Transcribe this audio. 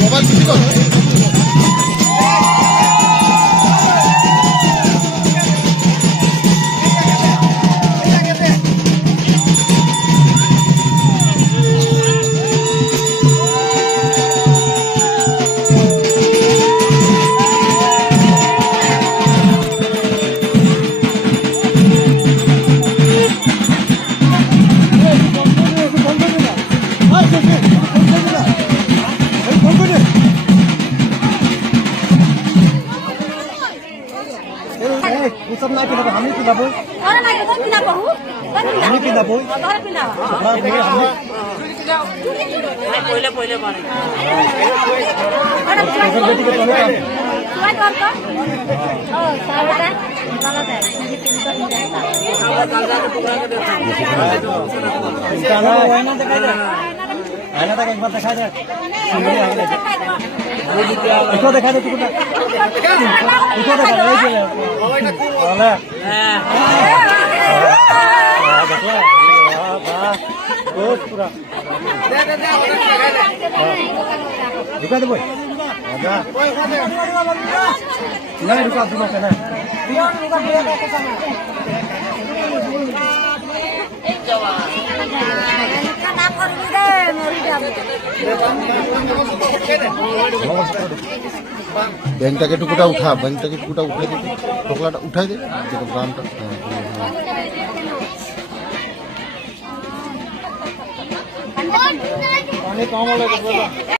mobile কিছু করো सब ना पिला हम ही पिलाबो अरे ना तो पिला बहु हम ही पिलाबो तोहरे पिला पहले पहले बारे अरे बेटी के पहले सुबह कर तो ओ सावटा गलत है कागज के टुकड़ा के देखो आना तक एक बार दिखा दे इसको दिखा दे टुकड़ा इसको दिखा दे बोले बहुत पूरा दिखा दे भाई आजा नहीं रुका सुनो ना एक जवान ना कर दे मरी जाबे बैंकटा के टुकड़ा उठा बैंकटा के टुकड़ा उठा दे टोकलाटा उठा दे देखो ग्रामटा पानी कम वाला